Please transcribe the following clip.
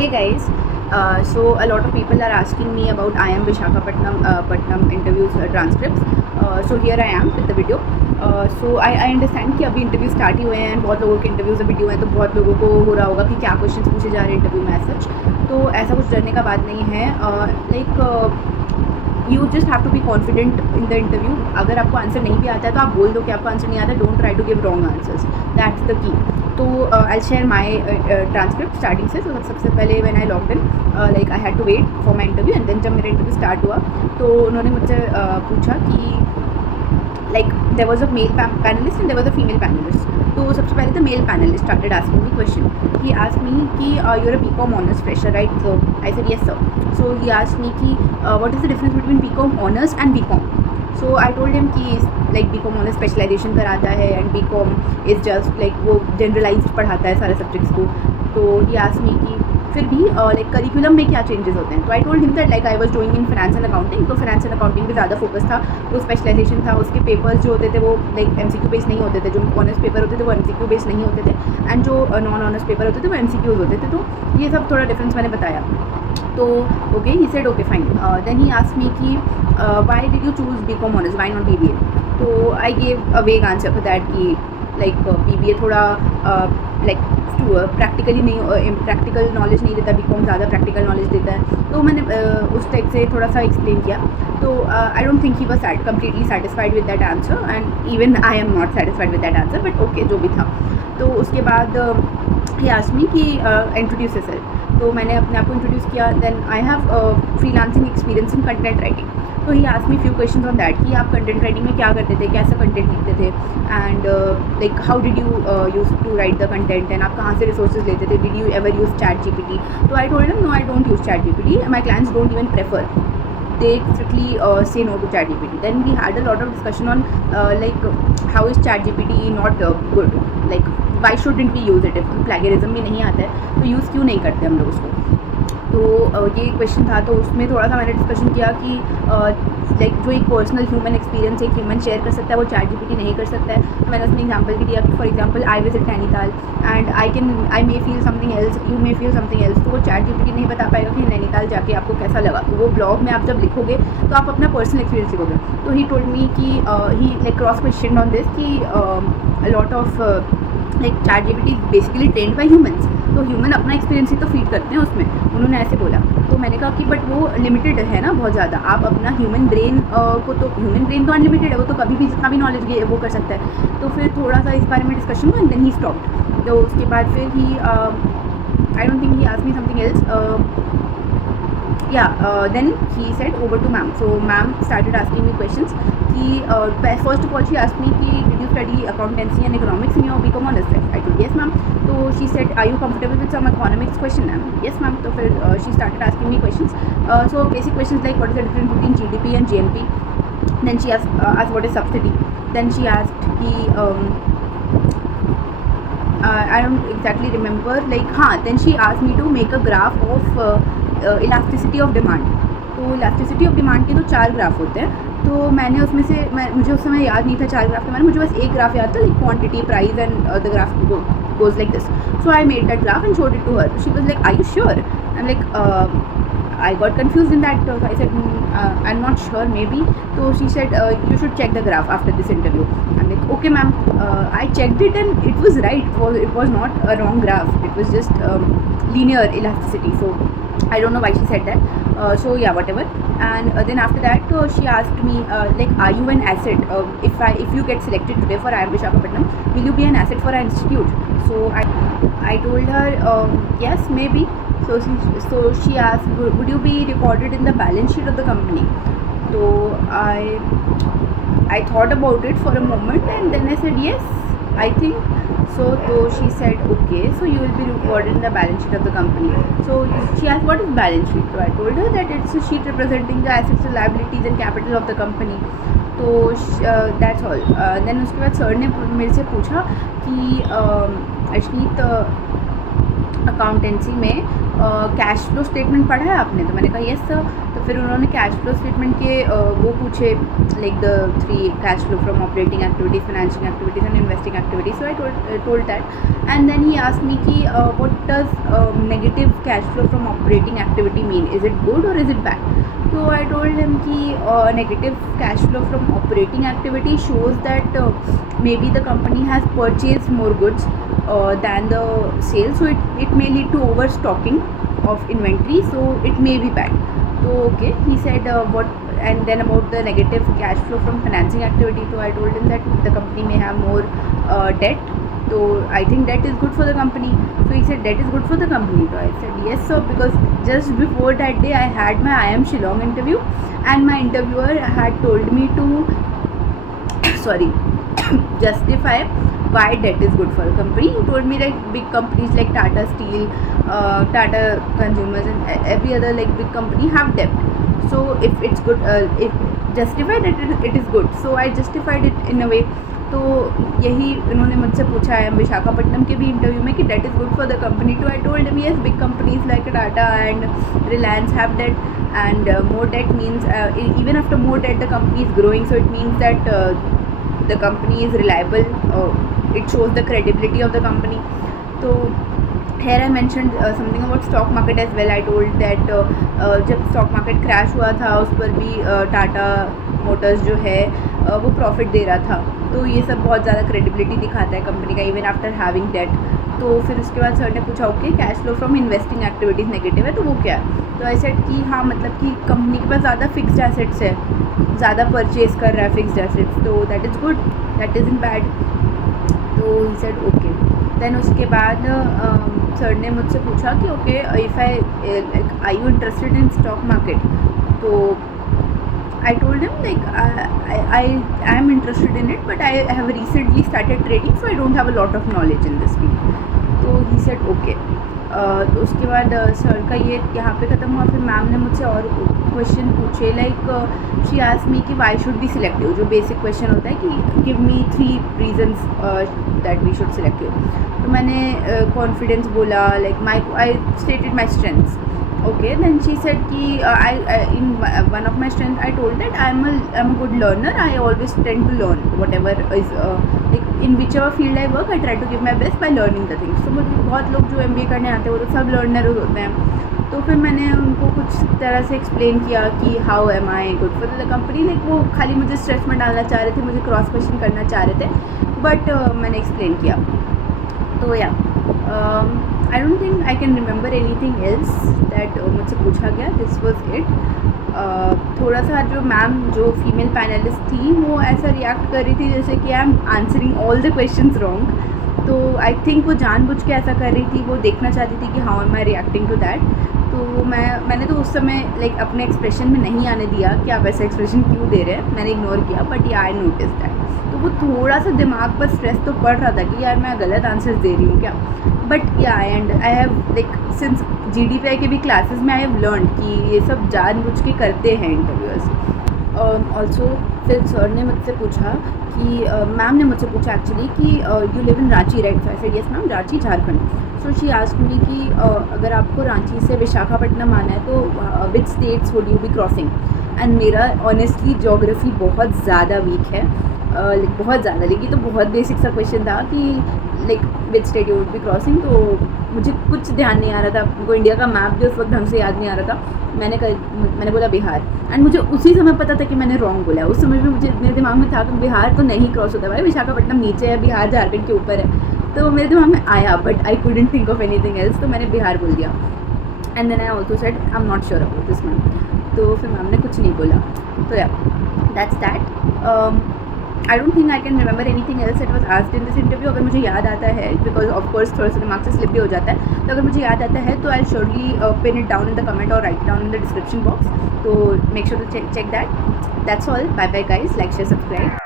Hey guys, so a lot of people are asking me about IIM Visakhapatnam interviews transcripts. So here I am with the video. So I understand कि अभी interview start ही हुए हैं and बहुत लोगों के interviews अभी due हैं, तो बहुत लोगों को हो रहा होगा कि क्या क्वेश्चंस पूछे जा रहे हैं इंटरव्यू में एज सच। तो ऐसा कुछ डरने का बात नहीं है। You just have to be confident in the interview. अगर आपको आंसर नहीं भी आता है तो आप बोल दो कि आपको आंसर नहीं आता। Don't try to give wrong answers, that's the key. तो I share my transcript starting से। तो सबसे पहले when I logged in, like I had to wait for my interview and then जब मेरा इंटरव्यू स्टार्ट हुआ तो उन्होंने मुझसे पूछा कि like there was a male panelist and there was a female panelist. तो सबसे पहले the male panelist started asking me question. He asked me कि you're a BCom honors fresher, right? So I said yes sir. So he asked me कि what is the difference between BCom honors and BCom? So I told him कि like BCom honors specialization कराता है and BCom is just like वो generalized पढ़ाता है सारे subjects को. तो he asked me कि फिर भी लाइक करिकुलम में क्या चेंजेस होते हैं। तो I told him that like I was doing in finance and accounting. तो फाइनेंस एंड अकाउंटिंग पे ज़्यादा फोकस था, वो स्पेशलाइजेशन था। उसके पेपर्स जो होते थे वो लाइक एमसीक्यू बेस्ड नहीं होते थे। जो ऑनर्स पेपर होते थे वो एमसीक्यू बेस्ड नहीं होते थे एंड जो नॉन ऑनर्स पेपर होते थे वो एमसीक्यूज होते थे। तो ये सब थोड़ा डिफरेंस मैंने बताया। तो okay, he said okay fine. Then he asked me कि why did you choose BCom honours, why not BBA? तो I gave a vague answer for that कि लाइक बीबीए थोड़ा लाइक प्रैक्टिकली नहीं, प्रैक्टिकल नॉलेज नहीं देता, BCom ज़्यादा practical knowledge देता है। तो मैंने उस टाइप से थोड़ा सा एक्सप्लेन किया। तो आई don't think he was completely satisfied with that answer and even I am not satisfied with that answer, but okay जो भी था। तो उसके बाद ही आस्क्ड मी कि इंट्रोड्यूस योरसेल्फ। तो मैंने अपने आप को इंट्रोड्यूस किया। Then I have freelancing experience in content writing. तो he asked me few questions on that कि आप कंटेंट राइटिंग में क्या करते थे, कैसा कंटेंट लिखते थे and like how did you use to write the content and आप कहाँ से रिसोर्सेज लेते थे, did you ever use ChatGPT? तो I told him no, I don't use ChatGPT, my clients don't even prefer, they strictly say no to ChatGPT. Then we had a lot of discussion on like how is ChatGPT not good, like why shouldn't we use it? if plagiarism भी नहीं आता है तो use क्यों नहीं करते हम लोग उसको? तो ये क्वेश्चन था। तो उसमें थोड़ा सा मैंने डिस्कशन किया कि लाइक जो एक पर्सनल ह्यूमन एक्सपीरियंस एक ह्यूमन शेयर कर सकता है वो ChatGPT नहीं कर सकता है। तो मैंने उसमें एग्जांपल भी दिया कि for example I visit Nainital and I may feel something else, you may feel something else. तो वो ChatGPT नहीं बता पाएगा कि नैनीताल जाके आपको कैसा लगा। तो वो ब्लॉग में आप जब लिखोगे तो आप अपना पर्सनल एक्सपीरियंस लिखोगे। तो ही टोल्ड मी कि he like cross question on this कि a lot of like ChatGPT basically trained by humans, तो ह्यूमन अपना एक्सपीरियंस ही तो फीड करते हैं उसमें। उन्होंने ऐसे बोला। तो मैंने कहा कि बट वो लिमिटेड है ना बहुत ज़्यादा। आप अपना ह्यूमन ब्रेन को, तो ह्यूमन ब्रेन तो अनलिमिटेड है, वो तो कभी भी जितना भी नॉलेज वो कर सकता है। तो फिर थोड़ा सा इस बारे में डिस्कशन हुआ एंड देन ही स्टॉप्ड। तो उसके बाद फिर he I don't think he asked me something else. Then he said over to ma'am. So ma'am started asking me questions कि first of all she asked me कि did you study accountancy and economics in your BCom honors? I told yes ma'am. So she said are you comfortable with some economics question ma'am? Yes ma'am. तो फिर she started asking me questions. So basic questions like what is the difference between GDP and GNP? Then she asked what is subsidy. Then she asked कि I don't exactly remember, like हाँ, then she asked me to make a graph of elasticity of demand. तो elasticity of demand के तो 4 graph होते हैं। तो मैंने उसमें से मुझे उस समय याद नहीं था 4 ग्राफ के बारे में, मुझे बस एक ग्राफ याद था, like quantity, price and the graph goes like this. So I made that graph and showed it to her. She was like are you sure? I am like I got confused in that. So I said I'm not sure, maybe. So she said you should check the graph after this interview. I'm like okay ma'am. I checked it and it was right. It was not a wrong graph. It was just linear elasticity. So I don't know why she said that. So yeah, whatever. And then after that she asked me like are you an asset? If you get selected today for IIM Visakhapatnam, will you be an asset for our institute? So I told her yes, maybe. So she asked would you be recorded in the balance sheet of the company? So I thought about it for a moment and then I said yes, I think so. So she said okay, so you will be recorded in the balance sheet of the company. So she asked what is balance sheet? So I told her that it's a sheet representing the assets, liabilities and capital of the company. तो that's all. Then उसके बाद sir ने मेरे से पूछा कि अश्नीत accountancy में cash flow statement पढ़ा है आपने? तो मैंने कहा यस सर। तो फिर उन्होंने कैश फ्लो स्टेटमेंट के वो पूछे, like the 3 cash flow from operating activities, financial activities and investing activities. So I told that and then he asked me कि what does negative cash flow from operating activity mean, is it good और is it bad? तो I told him कि negative cash flow from operating activity shows that maybe the company has purchased more goods than the sales, so it may lead to overstocking of inventory, so it may be bad. So okay, he said what, and then about the negative cash flow from financing activity, so I told him that the company may have more debt, so I think that is good for the company. So he said that is good for the company. So I said yes sir, because just before that day I had my IIM Shillong interview and my interviewer had told me to justify why debt is good for a company. He told me like big companies like Tata Steel, Tata Consumers and every other like big company have debt. So if it's good, if justify that it is good. So I justified it in a way. तो यही उन्होंने मुझसे पूछा है विशाखापट्टनम के भी interview में कि debt is good for the company. To I told him yes, big companies like Tata and Reliance have debt, and more debt means even after more debt the company is growing, so it means that the company is reliable, it shows the credibility of the company. So here I mentioned something about stock market as well. I told that जब stock market crash हुआ था उस पर भी Tata Motors जो है वो profit दे रहा था. तो ये सब बहुत ज़्यादा क्रेडिबिलिटी दिखाता है कंपनी का इवन आफ्टर हैविंग डेट. तो फिर उसके बाद सर ने पूछा okay cash flow from investing activities negative है तो वो क्या है? तो आई सेड कि हाँ मतलब कि कंपनी के पास ज़्यादा फिक्स्ड एसेट्स है, ज़्यादा परचेज कर रहा है फिक्स्ड एसेट्स, तो that is good, that is in bad. तो ही सेड ओके. देन उसके बाद सर ने मुझसे पूछा कि okay if I you interested in stock market? तो I told him like I am interested in it, but I have recently started trading, so I don't have a lot of knowledge in this field. तो he said okay. तो उसके बाद sir का ये यहाँ पे ख़त्म हुआ. फिर मैम ने मुझसे और क्वेश्चन पूछे, लाइक शी आस्क्ड मी कि वाई शुड बी सिलेक्टिव, जो बेसिक क्वेश्चन होता है कि give me 3 reasons that we should select you. तो मैंने कॉन्फिडेंस बोला, like I stated my strengths. Okay, then she said कि in one of my strengths I told that I'm a good learner. I always tend to learn whatever is like in whichever field I work. I try to give my best by learning the things. So बहुत लोग जो MBA करने आते हैं वो तो सब learner होते हैं. तो फिर मैंने उनको कुछ तरह से एक्सप्लेन किया कि how am I good for the company. Like वो खाली मुझे स्ट्रेस में डालना चाह रहे थे, मुझे क्रॉस क्वेश्चन करना चाह रहे थे, बट मैंने एक्सप्लेन किया. तो या आई don't think I can remember anything else that मुझसे पूछा गया. This was it. थोड़ा सा जो मैम जो फीमेल पैनलिस्ट थी वो ऐसा रिएक्ट कर रही थी जैसे कि I am answering all the questions wrong. तो आई थिंक वो जानबूझ के ऐसा कर रही थी, वो देखना चाहती थी कि how am I reacting to that. तो मैंने तो उस समय लाइक अपने एक्सप्रेशन में नहीं आने दिया कि आप ऐसा एक्सप्रेशन क्यों दे रहे हैं, मैंने इग्नोर किया. बट या आई नोटिस दैट. तो वो थोड़ा सा दिमाग पर स्ट्रेस तो पड़ रहा था कि यार मैं गलत आंसर दे रही हूँ क्या. बट या and I have like since GDPI के भी क्लासेस में आई हैव लर्न कि ये सब जानबूझ के करते हैं इंटरव्यूअर्स. ऑल्सो फिर सर ने मुझसे पूछा कि मैम ने मुझसे पूछा एक्चुअली कि you live in Ranchi right? So I said yes ma'am, Ranchi Jharkhand. So she asked me कि अगर आपको रांची से विशाखापट्टनम आना है तो which states would you B crossing. And मेरा ऑनेस्टली ज्योग्राफी बहुत ज़्यादा वीक है, बहुत ज़्यादा. लेकिन तो बहुत बेसिक सा क्वेश्चन था कि like which state you would be crossing. तो मुझे कुछ ध्यान नहीं आ रहा था, मुझको इंडिया का मैप भी उस वक्त ढंग से याद नहीं आ रहा था. मैंने बोला बिहार. एंड मुझे उसी समय पता था कि मैंने रॉन्ग बोला. उस समय भी मुझे मेरे दिमाग में था कि बिहार तो नहीं क्रॉस होता भाई, विशाखापट्टनम नीचे है, बिहार झारखंड के ऊपर है. तो मेरे दिमाग में आया but I couldn't think of anything else. तो मैंने बिहार बोल दिया. And then I also said I am not sure about this ma'am. तो फिर मैम ने कुछ नहीं बोला. तो yeah that's that. I don't think I can remember anything else that was asked in this interview. अगर मुझे याद आता है, बिकॉज ऑफ कोर्स थोड़ा सा दिमाग से स्लिप भी हो जाता है, तो अगर मुझे याद आता है तो I surely pin it down in the comment और write down in the description box. तो make sure to check that. That's all. Bye bye guys. Like share subscribe.